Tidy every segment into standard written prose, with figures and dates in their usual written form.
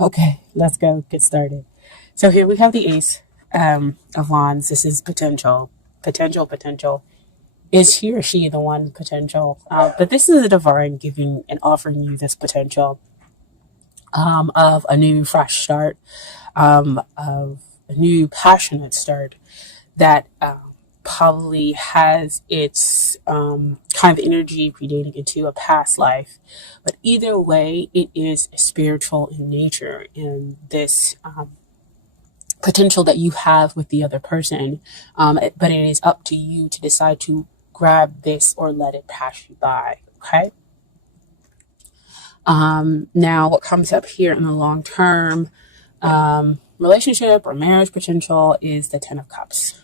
Okay, let's go get started. So here we have the Ace of Wands. This is potential, potential. Is he or she the one potential? But this is a divine giving and offering you this potential of a new fresh start, of a new passionate start that probably has its kind of energy predating into a past life. But either way, it is spiritual in nature, in this potential that you have with the other person. But it is up to you to decide to grab this or let it pass you by. Okay. Now, what comes up here in the long term relationship or marriage potential is the Ten of Cups.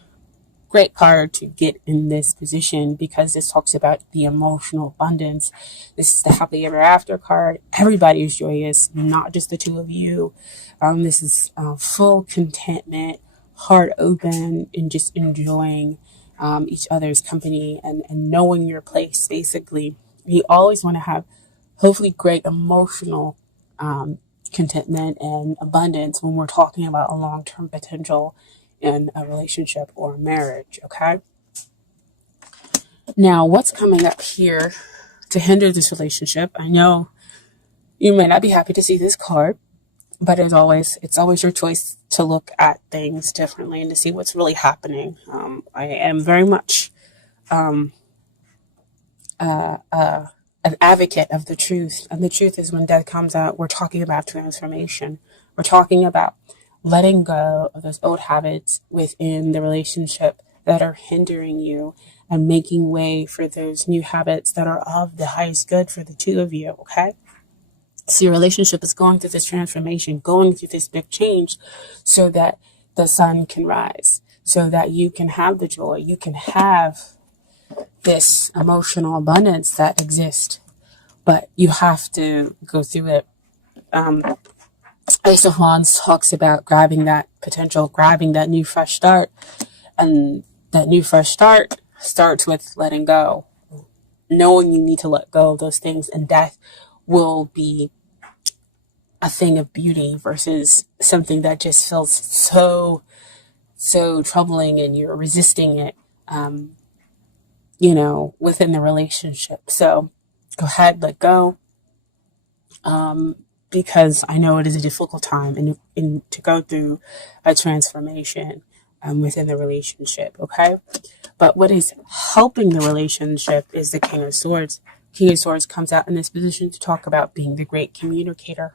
Great card to get in this position because this talks about the emotional abundance. This is the happily ever after card. Everybody is joyous, not just the two of you. This is full contentment, heart open, and just enjoying each other's company and knowing your place, basically. You always want to have hopefully great emotional contentment and abundance when we're talking about a long-term potential in a relationship or a marriage. Okay. Now, what's coming up here to hinder this relationship? I know you may not be happy to see this card, but as always, it's always your choice to look at things differently and to see what's really happening. I am very much an advocate of the truth. And the truth is when death comes out, we're talking about transformation. We're talking about letting go of those old habits within the relationship that are hindering you and making way for those new habits that are of the highest good for the two of you. Okay. So your relationship is going through this transformation, going through this big change so that the sun can rise, so that you can have the joy, you can have this emotional abundance that exists, but you have to go through it. Ace of Wands talks about grabbing that potential, grabbing that new fresh start. And that new fresh start starts with letting go, knowing you need to let go of those things, and death will be a thing of beauty versus something that just feels so troubling and you're resisting it, within the relationship. So go ahead, let go. Because I know it is a difficult time and to go through a transformation within the relationship, okay? But what is helping the relationship is the King of Swords. King of Swords comes out in this position to talk about being the great communicator.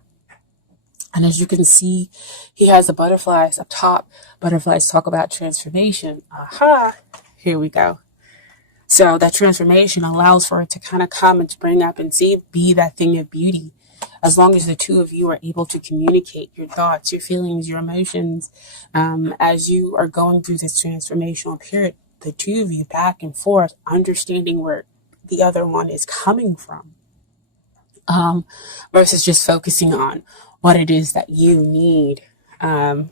And as you can see, he has the butterflies up top. Butterflies talk about transformation. Aha, here we go. So that transformation allows for it to kind of come and spring up and be that thing of beauty. As long as the two of you are able to communicate your thoughts, your feelings, your emotions, as you are going through this transformational period, the two of you back and forth, understanding where the other one is coming from, versus just focusing on what it is that you need. And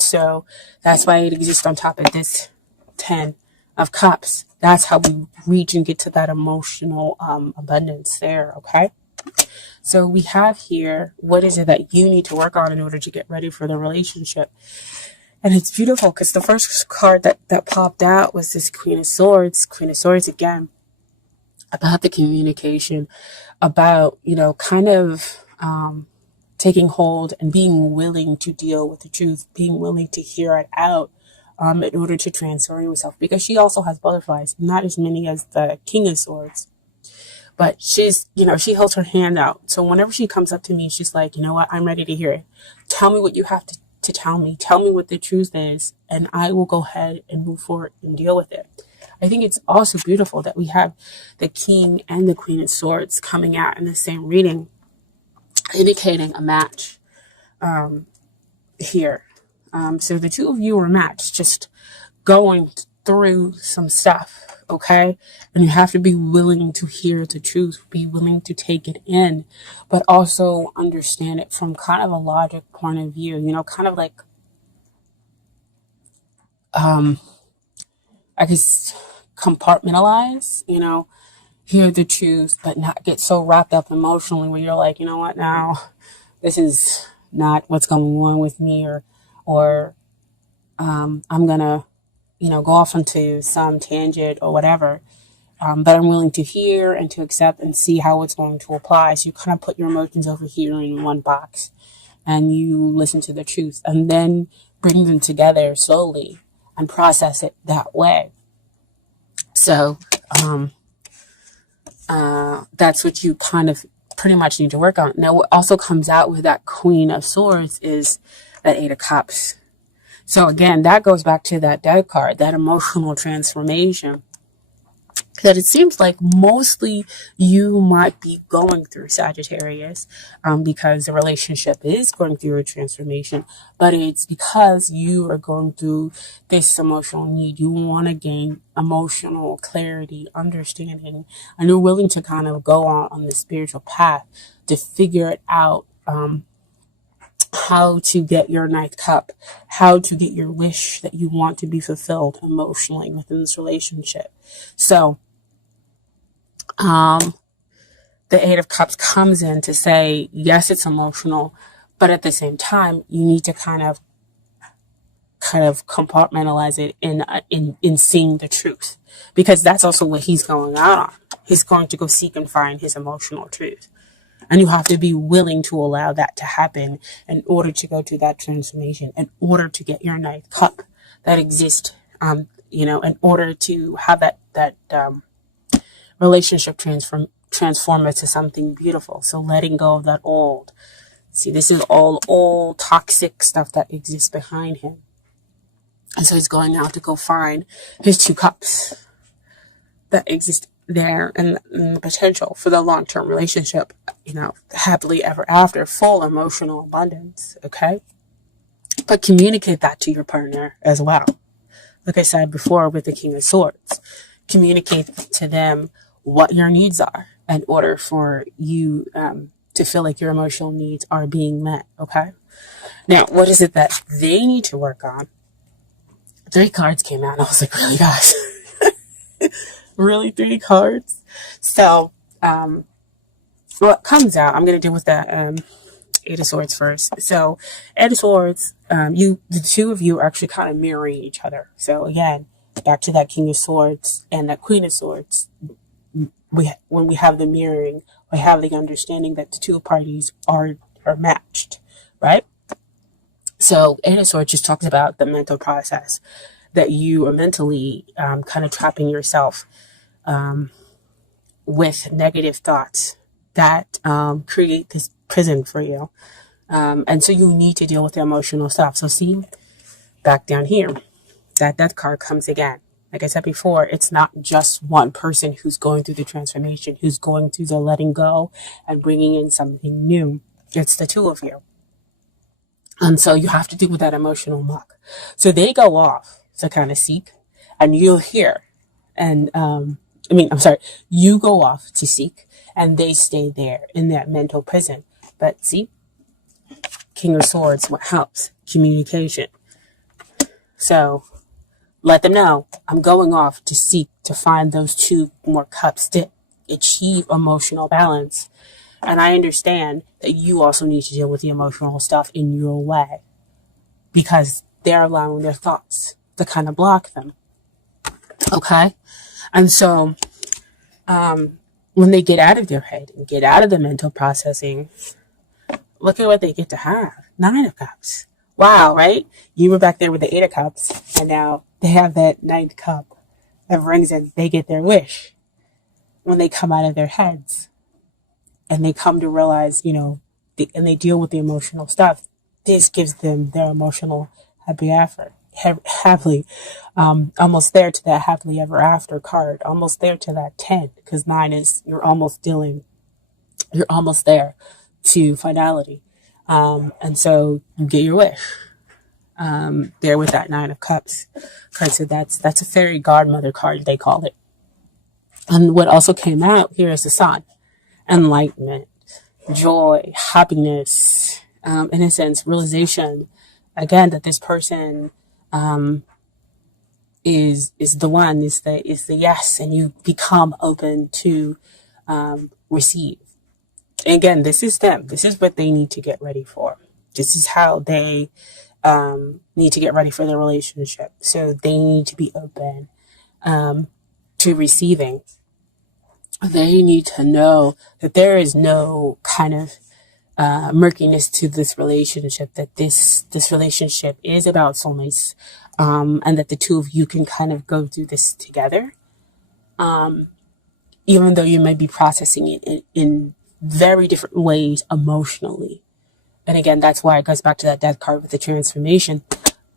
so that's why it exists on top of this 10 of Cups. That's how we reach and get to that emotional abundance there, okay? So we have here, what is it that you need to work on in order to get ready for the relationship? And it's beautiful because the first card that popped out was this Queen of Swords. Queen of Swords again, about the communication, about, kind of taking hold and being willing to deal with the truth, being willing to hear it out in order to transform yourself. Because she also has butterflies, not as many as the King of Swords. But she's, she holds her hand out. So whenever she comes up to me, she's like, you know what? I'm ready to hear it. Tell me what you have to tell me. Tell me what the truth is. And I will go ahead and move forward and deal with it. I think it's also beautiful that we have the King and the Queen of Swords coming out in the same reading, indicating a match here. So the two of you are matched, just going through some stuff. Okay. And you have to be willing to hear the truth, be willing to take it in, but also understand it from kind of a logic point of view, kind of like, I guess compartmentalize, hear the truth, but not get so wrapped up emotionally where you're like, you know what now, this is not what's going on with me, or I'm gonna, go off into some tangent or whatever. But I'm willing to hear and to accept and see how it's going to apply. So you kind of put your emotions over here in one box and you listen to the truth and then bring them together slowly and process it that way. So that's what you kind of pretty much need to work on. Now, what also comes out with that Queen of Swords is that Eight of Cups. So again, that goes back to that Death card, that emotional transformation that it seems like mostly you might be going through, Sagittarius, because the relationship is going through a transformation, but it's because you are going through this emotional need. You want to gain emotional clarity, understanding, and you're willing to kind of go on the spiritual path to figure it out, how to get your ninth cup, how to get your wish that you want to be fulfilled emotionally within this relationship. So, the Eight of Cups comes in to say, yes, it's emotional, but at the same time, you need to kind of compartmentalize it in seeing the truth, because that's also what he's going out on. He's going to go seek and find his emotional truth. And you have to be willing to allow that to happen in order to go to that transformation, in order to get your ninth cup that exists, in order to have that relationship transform into something beautiful. So letting go of that old. See, this is all old toxic stuff that exists behind him. And so he's going out to go find his two cups that exist there, and the potential for the long-term relationship, happily ever after, full emotional abundance, okay? But communicate that to your partner as well. Like I said before with the King of Swords, communicate to them what your needs are in order for you to feel like your emotional needs are being met, okay? Now, what is it that they need to work on? 3 cards came out, and I was like, really, guys? Really, 3 cards? So, what comes out, I'm going to deal with the Eight of Swords first. So, Eight of Swords, the two of you are actually kind of mirroring each other. So, again, back to that King of Swords and that Queen of Swords. When we have the mirroring, we have the understanding that the two parties are matched, right? So, Eight of Swords just talks about the mental process that you are mentally kind of trapping yourself with negative thoughts that create this prison for you. And so you need to deal with the emotional stuff. So see, back down here, that Death card comes again. Like I said before, it's not just one person who's going through the transformation, who's going through the letting go and bringing in something new. It's the two of you. And so you have to deal with that emotional muck. So they go off to kind of seek, and you'll hear. And, you go off to seek, and they stay there in that mental prison. But see, King of Swords, what helps? Communication. So let them know, I'm going off to seek to find those 2 more cups to achieve emotional balance. And I understand that you also need to deal with the emotional stuff in your way, because they're allowing their thoughts to kind of block them. Okay? And so, when they get out of their head and get out of the mental processing, look at what they get to have. 9 of Cups. Wow, right? You were back there with the 8 of Cups, and now they have that 9th cup that brings in, they get their wish when they come out of their heads and they come to realize, and they deal with the emotional stuff. This gives them their emotional happily, almost there to that happily ever after card, almost there to that 10, because 9 is, you're almost there to finality. And so you get your wish. There with that 9 of Cups card. So that's a fairy godmother card, they call it. And what also came out here is the Sun. Enlightenment, joy, happiness, innocence, realization, again, that this person is the one, is the yes, and you become open to receive. And again, this is them. This is what they need to get ready for. This is how they need to get ready for their relationship. So they need to be open to receiving. They need to know that there is no kind of murkiness to this relationship, that this relationship is about soulmates, and that the two of you can kind of go through this together, even though you may be processing it in very different ways emotionally. And again, that's why it goes back to that death card with the transformation.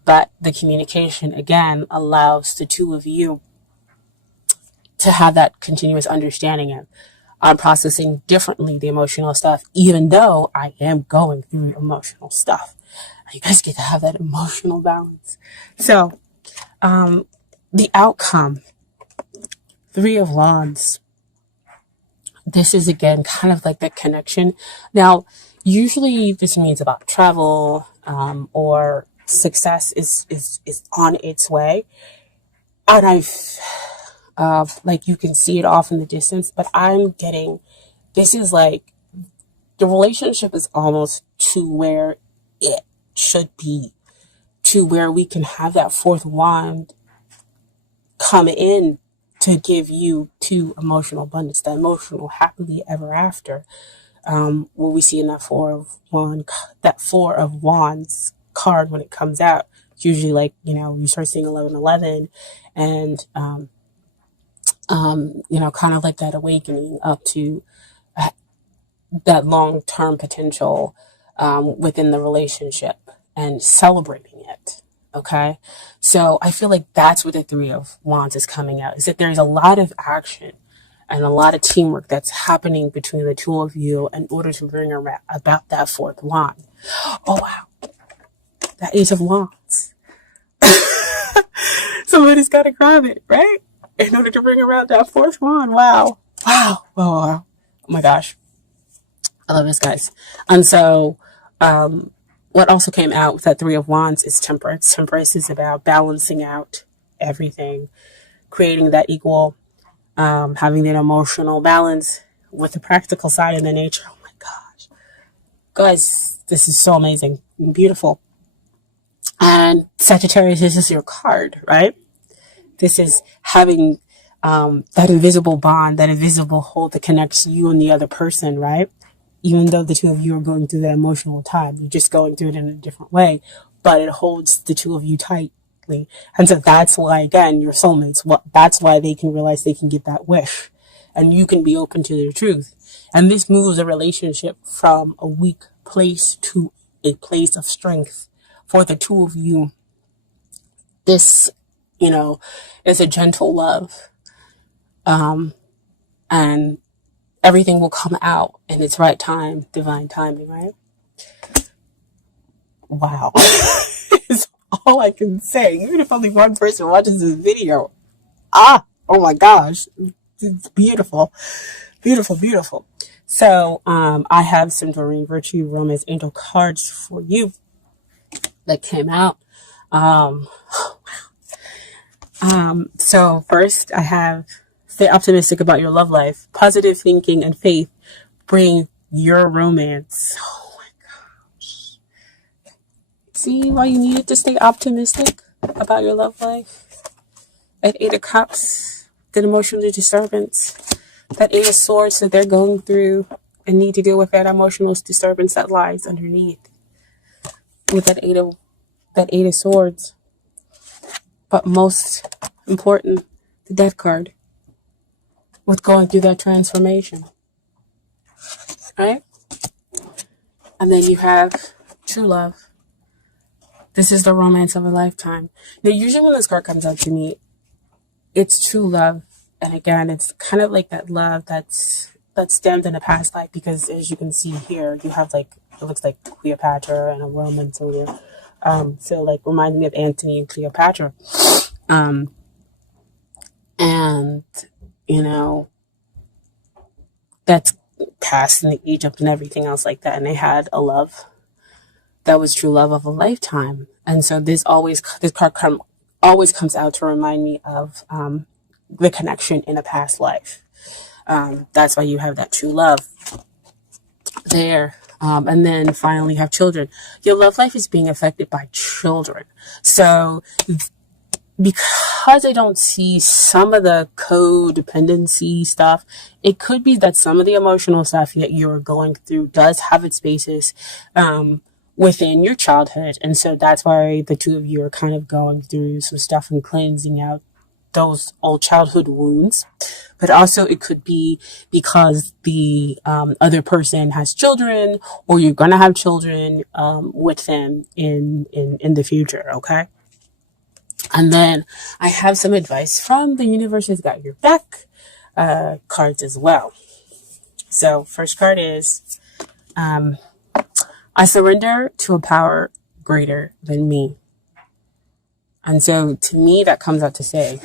But the communication, again, allows the two of you to have that continuous understanding of, I'm processing differently the emotional stuff, even though I am going through emotional stuff. You guys get to have that emotional balance. So, the outcome, 3 of Wands. This is, again, kind of like the connection. Now, usually this means about travel, or success is on its way. And like you can see it off in the distance, but I'm getting, this is like, the relationship is almost to where it should be, to where we can have that 4th wand come in to give you to emotional abundance, the emotional happily ever after. What we see in that 4 of Wands card when it comes out, it's usually like, you start seeing 1111 and, kind of like that awakening up to that long-term potential within the relationship and celebrating it. Okay. So I feel like that's what the 3 of Wands is coming out, is that there's a lot of action and a lot of teamwork that's happening between the two of you in order to bring about that 4th wand. Oh, wow. That Ace of Wands. Somebody's got to grab it, right? In order to bring around that 4th wand. Wow. Wow. Wow. Oh my gosh. I love this, guys. And so, what also came out with that 3 of Wands is Temperance. Temperance is about balancing out everything, creating that equal, having that emotional balance with the practical side and the nature. Oh my gosh. Guys, this is so amazing and beautiful. And Sagittarius, this is your card, right? This is having that invisible bond, that invisible hold that connects you and the other person, right? Even though the two of you are going through that emotional time, you're just going through it in a different way, but it holds the two of you tightly. And so that's why, again, your soulmates, that's why they can realize they can get that wish and you can be open to their truth. And this moves a relationship from a weak place to a place of strength for the two of you. This, is a gentle love. And everything will come out in its right time, divine timing, right? Wow. It's all I can say. Even if only one person watches this video. Oh my gosh. It's beautiful. Beautiful, beautiful. So, I have some Doreen Virtue Romance Angel cards for you that came out. So first I have, stay optimistic about your love life. Positive thinking and faith bring your romance. Oh my gosh. See why you needed to stay optimistic about your love life? At 8 of Cups, that emotional disturbance. That 8 of Swords that they're going through and need to deal with that emotional disturbance that lies underneath. With that 8 of Swords. But most important, the Death card. With going through that transformation. Right? And then you have true love. This is the romance of a lifetime. Now, usually when this card comes out to me, it's true love. And again, it's kind of like that love that's stemmed in a past life, because as you can see here, you have like, it looks like Cleopatra and a Roman soldier. So like reminding me of Antony and Cleopatra. And that's past in Egypt and everything else like that. And they had a love that was true love of a lifetime. And so this card always comes out to remind me of the connection in a past life. That's why you have that true love. there. And then finally have children. Your love life is being affected by children. So because I don't see some of the codependency stuff, it could be that some of the emotional stuff that you're going through does have its basis within your childhood. And so that's why the two of you are kind of going through some stuff and cleansing out those old childhood wounds. But also it could be because the other person has children, or you're going to have children with them in the future, okay? And then I have some advice from the universe has got your back cards as well. So first card is, I surrender to a power greater than me. And so to me, that comes out to say,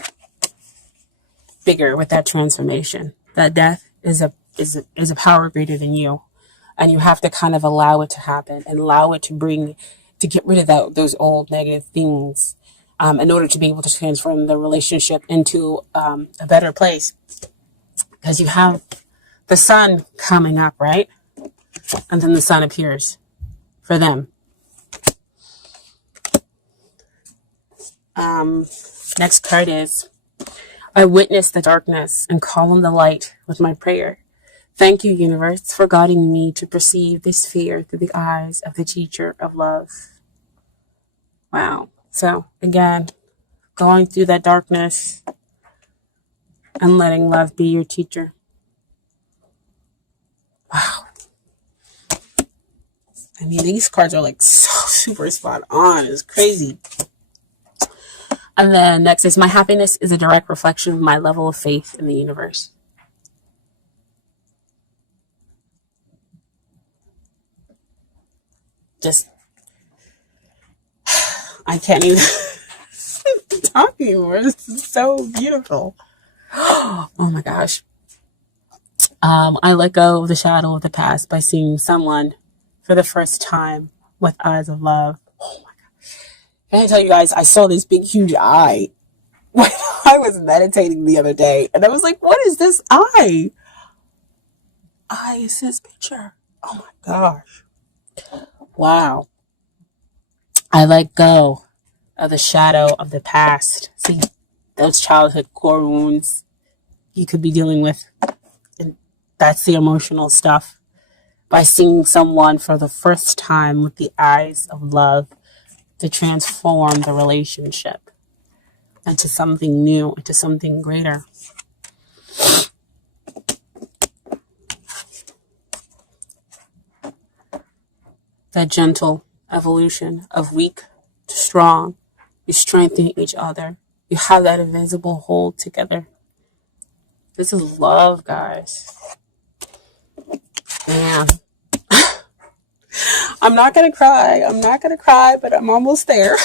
bigger with that transformation. That death is a power greater than you. And you have to kind of allow it to happen and allow it to get rid of those old negative things. In order to be able to transform the relationship into a better place. Because you have the sun coming up, right? And then the sun appears for them. Next card is, I witness the darkness and call on the light with my prayer. Thank you, universe, for guiding me to perceive this fear through the eyes of the teacher of love. Wow. So, again, going through that darkness and letting love be your teacher. Wow. I mean, these cards are like so super spot on. It's crazy. And then next is, my happiness is a direct reflection of my level of faith in the universe. I can't even talk anymore. This is so beautiful. Oh my gosh. I let go of the shadow of the past by seeing someone for the first time with eyes of love. Oh my God. Can I tell you guys, I saw this big, huge eye when I was meditating the other day. And I was like, what is this eye? Eye is his picture. Oh my gosh. Wow. I let go of the shadow of the past. See, those childhood core wounds you could be dealing with. And that's the emotional stuff. By seeing someone for the first time with the eyes of love to transform the relationship into something new, into something greater. That gentle evolution of weak to strong. You strengthen each other. You have that invisible hold together. This is love, guys. Man. I'm not going to cry. But I'm almost there.